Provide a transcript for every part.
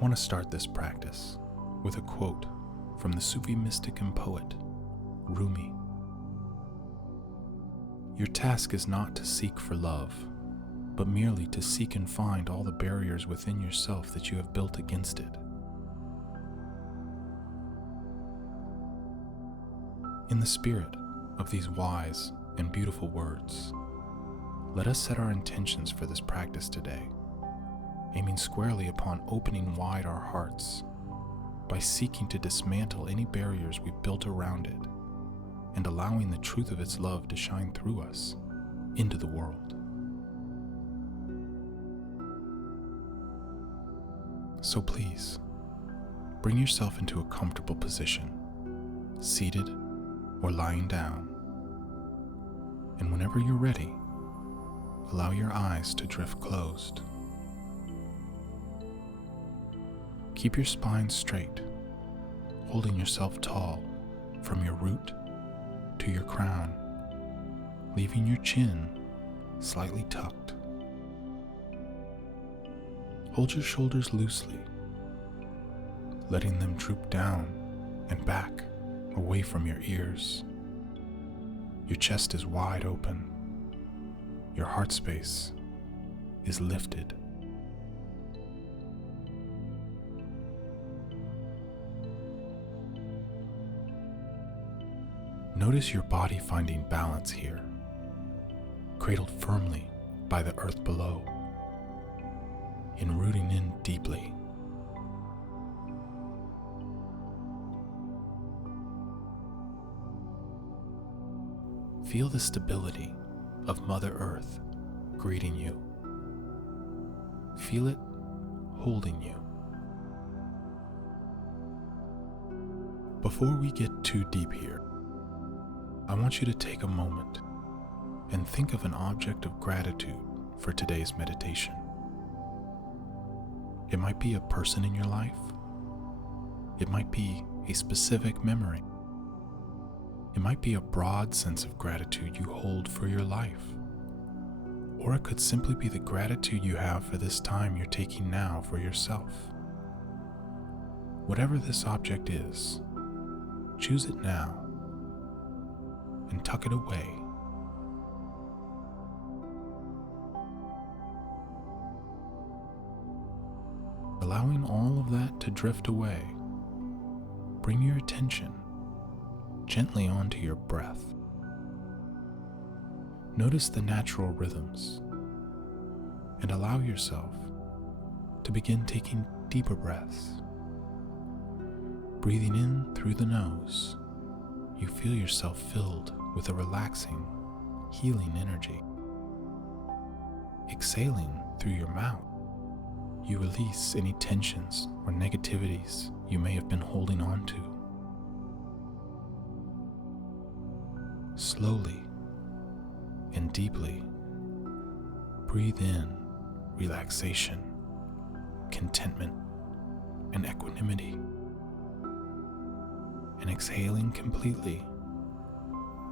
want to start this practice with a quote from the Sufi mystic and poet, Rumi. Your task is not to seek for love, but merely to seek and find all the barriers within yourself that you have built against it. In the spirit of these wise and beautiful words, let us set our intentions for this practice today, aiming squarely upon opening wide our hearts by seeking to dismantle any barriers we've built around it and allowing the truth of its love to shine through us into the world. So please, bring yourself into a comfortable position, seated or lying down, and whenever you're ready, allow your eyes to drift closed. Keep your spine straight, holding yourself tall from your root to your crown, leaving your chin slightly tucked. Hold your shoulders loosely, letting them droop down and back away from your ears. Your chest is wide open. Your heart space is lifted. Notice your body finding balance here, cradled firmly by the earth below, and rooting in deeply. Feel the stability of Mother Earth greeting you. Feel it holding you. Before we get too deep here, I want you to take a moment and think of an object of gratitude for today's meditation. It might be a person in your life. It might be a specific memory. It might be a broad sense of gratitude you hold for your life. Or it could simply be the gratitude you have for this time you're taking now for yourself. Whatever this object is, choose it now and tuck it away. Allowing all of that to drift away, bring your attention gently onto your breath. Notice the natural rhythms and allow yourself to begin taking deeper breaths. Breathing in through the nose, you feel yourself filled with a relaxing, healing energy. Exhaling through your mouth, you release any tensions or negativities you may have been holding on to. Slowly and deeply, breathe in relaxation, contentment, and equanimity. And exhaling completely,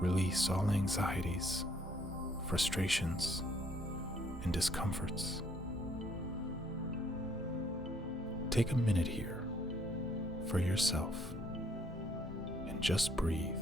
release all anxieties, frustrations, and discomforts. Take a minute here for yourself and just breathe.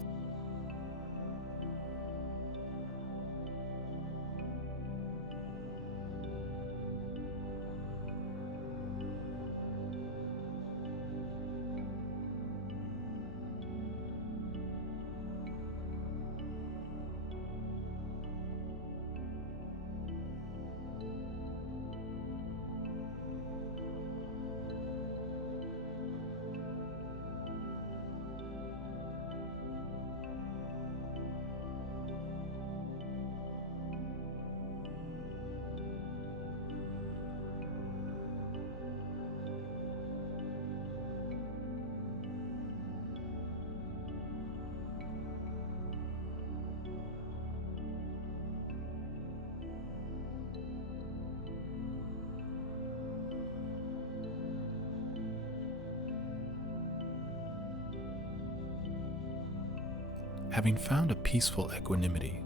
Having found a peaceful equanimity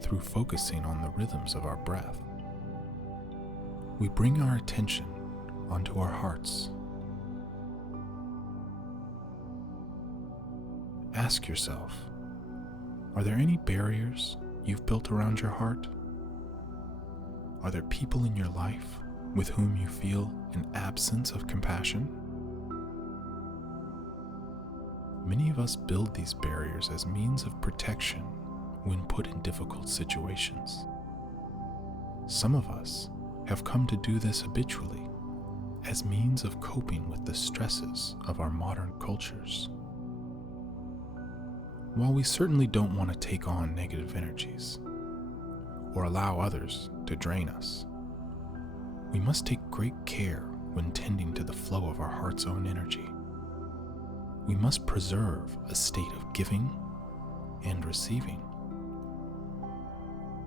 through focusing on the rhythms of our breath, we bring our attention onto our hearts Ask yourself, are there any barriers you've built around your heart? Are there people in your life with whom you feel an absence of compassion? Many of us build these barriers as means of protection when put in difficult situations. Some of us have come to do this habitually as means of coping with the stresses of our modern cultures. While we certainly don't want to take on negative energies or allow others to drain us, we must take great care when tending to the flow of our heart's own energy. We must preserve a state of giving and receiving.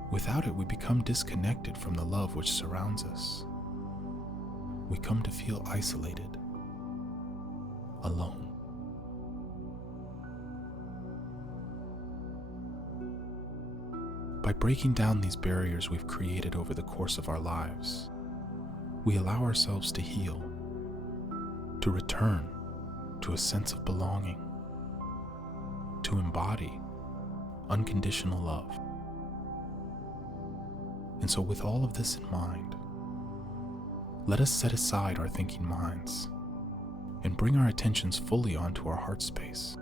Without it, we become disconnected from the love which surrounds us. We come to feel isolated, alone. By breaking down these barriers we've created over the course of our lives, we allow ourselves to heal, to return to a sense of belonging, to embody unconditional love. And so with all of this in mind, let us set aside our thinking minds and bring our attentions fully onto our heart space.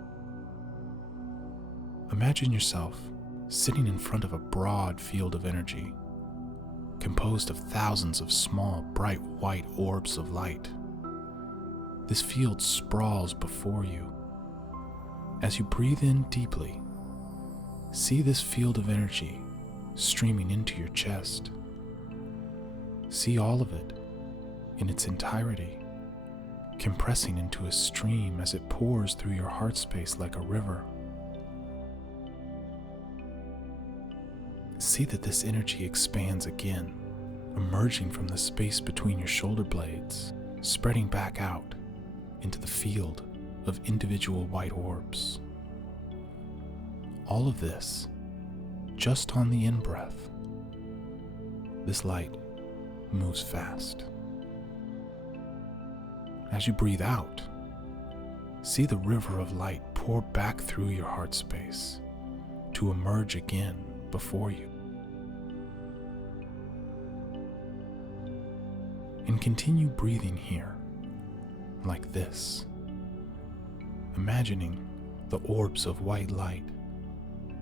Imagine yourself sitting in front of a broad field of energy, composed of thousands of small, bright white orbs of light. This field sprawls before you. As you breathe in deeply, see this field of energy streaming into your chest. See all of it in its entirety, compressing into a stream as it pours through your heart space like a river. See that this energy expands again, emerging from the space between your shoulder blades, spreading back out into the field of individual white orbs. All of this just on the in-breath. This light moves fast. As you breathe out, see the river of light pour back through your heart space to emerge again before you. And continue breathing here, like this, imagining the orbs of white light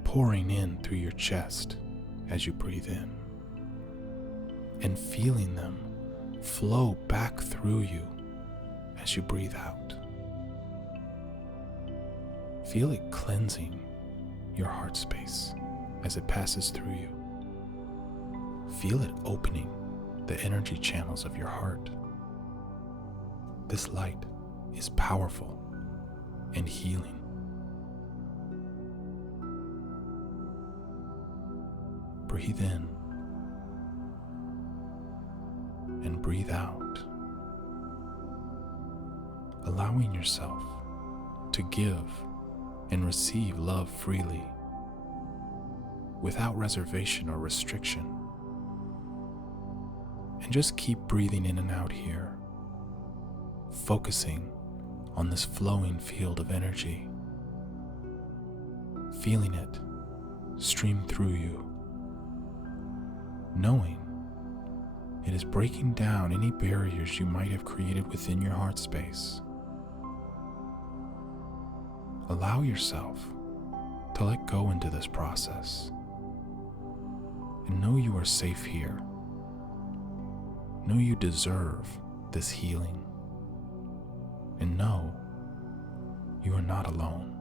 pouring in through your chest as you breathe in, and feeling them flow back through you as you breathe out. Feel it cleansing your heart space as it passes through you. Feel it opening the energy channels of your heart. This light is powerful and healing. Breathe in and breathe out, allowing yourself to give and receive love freely, without reservation or restriction. And just keep breathing in and out here, focusing on this flowing field of energy, feeling it stream through you, knowing it is breaking down any barriers you might have created within your heart space. Allow yourself to let go into this process and know you are safe here. Know you deserve this healing, and know you are not alone.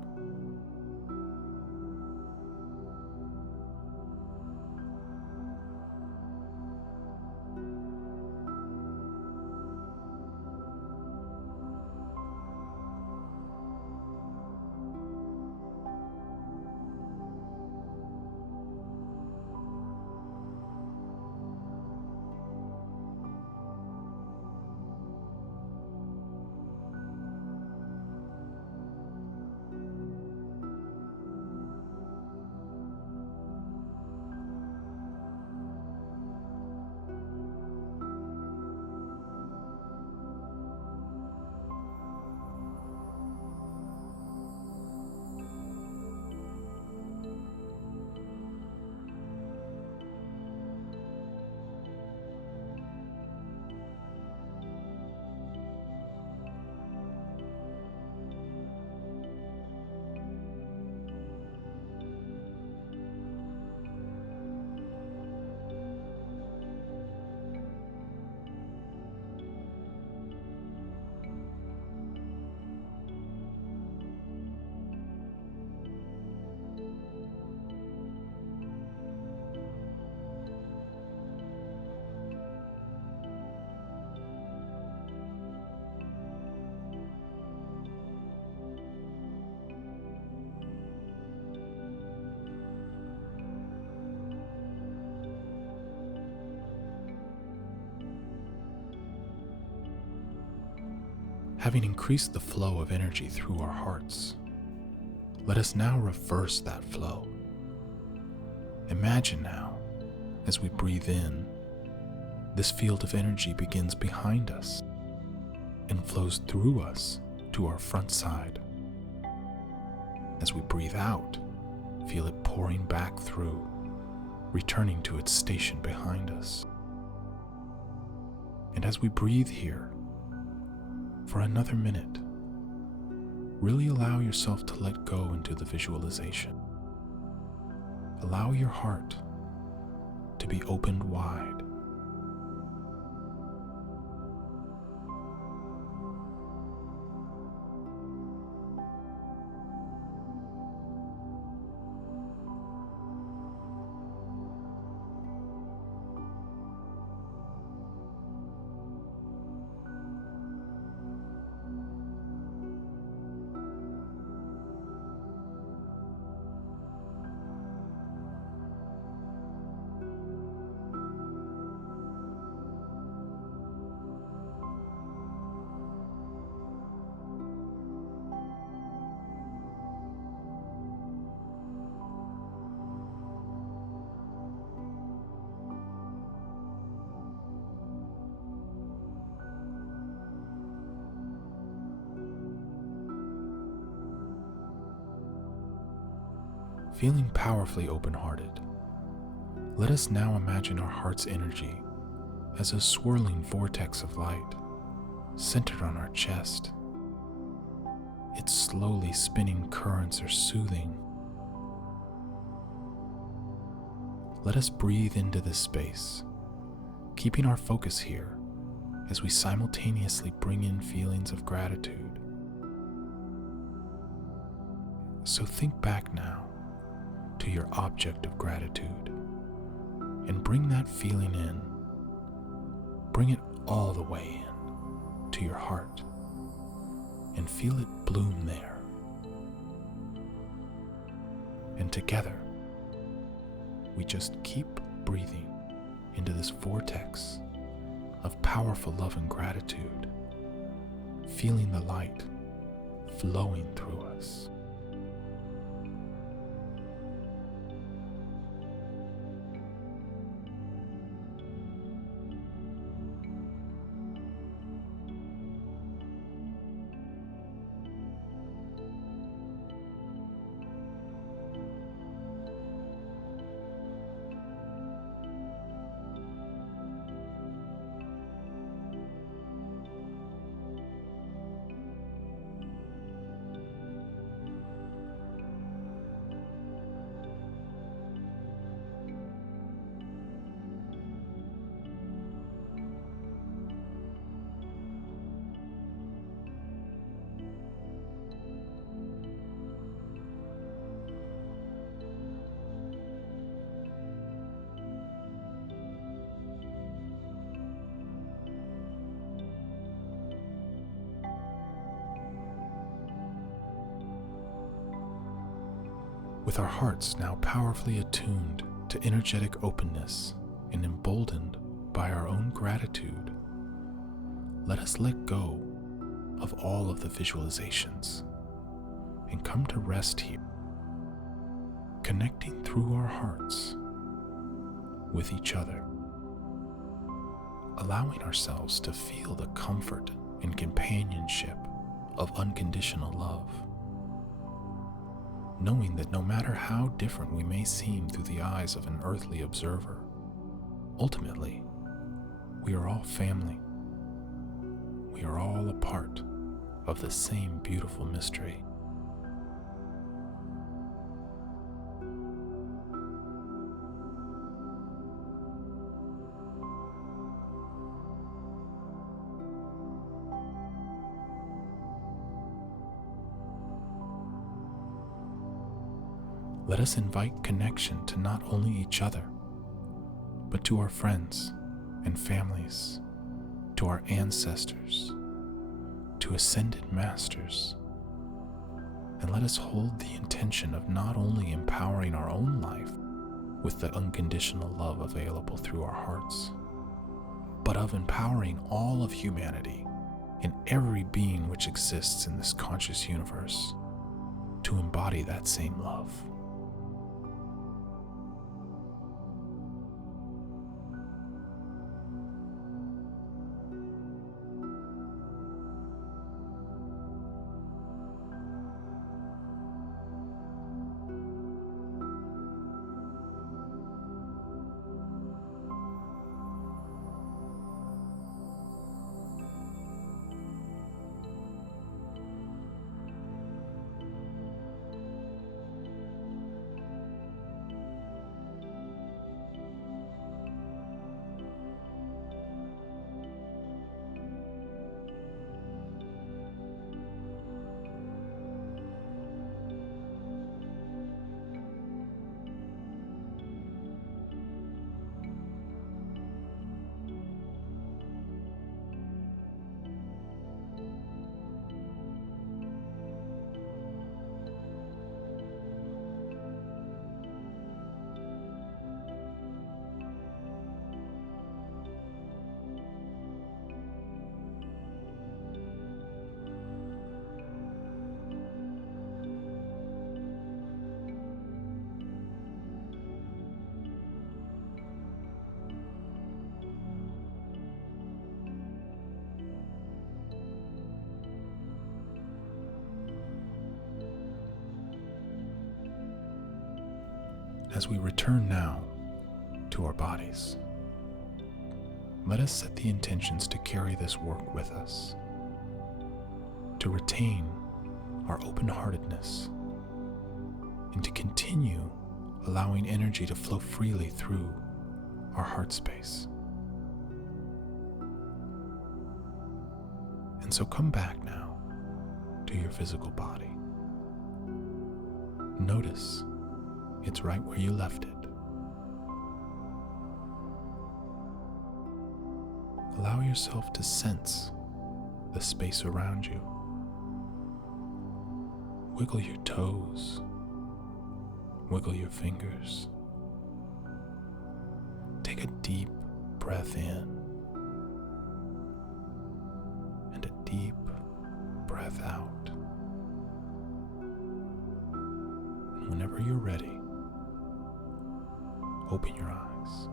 Having increased the flow of energy through our hearts, let us now reverse that flow. Imagine now, as we breathe in, this field of energy begins behind us and flows through us to our front side. As we breathe out, feel it pouring back through, returning to its station behind us. And as we breathe here, for another minute, really allow yourself to let go into the visualization. Allow your heart to be opened wide. Feeling powerfully open-hearted, let us now imagine our heart's energy as a swirling vortex of light centered on our chest. Its slowly spinning currents are soothing. Let us breathe into this space, keeping our focus here as we simultaneously bring in feelings of gratitude. So think back now to your object of gratitude and bring that feeling in. Bring it all the way in to your heart and feel it bloom there. And together, we just keep breathing into this vortex of powerful love and gratitude, feeling the light flowing through us. With our hearts now powerfully attuned to energetic openness and emboldened by our own gratitude, let us let go of all of the visualizations and come to rest here, connecting through our hearts with each other, allowing ourselves to feel the comfort and companionship of unconditional love, knowing that no matter how different we may seem through the eyes of an earthly observer, ultimately, we are all family. We are all a part of the same beautiful mystery. Let us invite connection to not only each other, but to our friends and families, to our ancestors, to ascended masters. And let us hold the intention of not only empowering our own life with the unconditional love available through our hearts, but of empowering all of humanity in every being which exists in this conscious universe to embody that same love. As we return now to our bodies, let us set the intentions to carry this work with us, to retain our open-heartedness, and to continue allowing energy to flow freely through our heart space. And so come back now to your physical body. Notice it's right where you left it. Allow yourself to sense the space around you. Wiggle your toes. Wiggle your fingers. Take a deep breath in and a deep breath out. And whenever you're ready, open your eyes.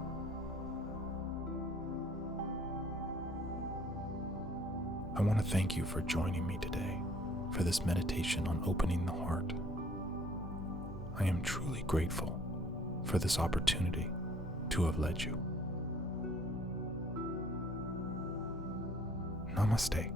I want to thank you for joining me today for this meditation on opening the heart. I am truly grateful for this opportunity to have led you. Namaste.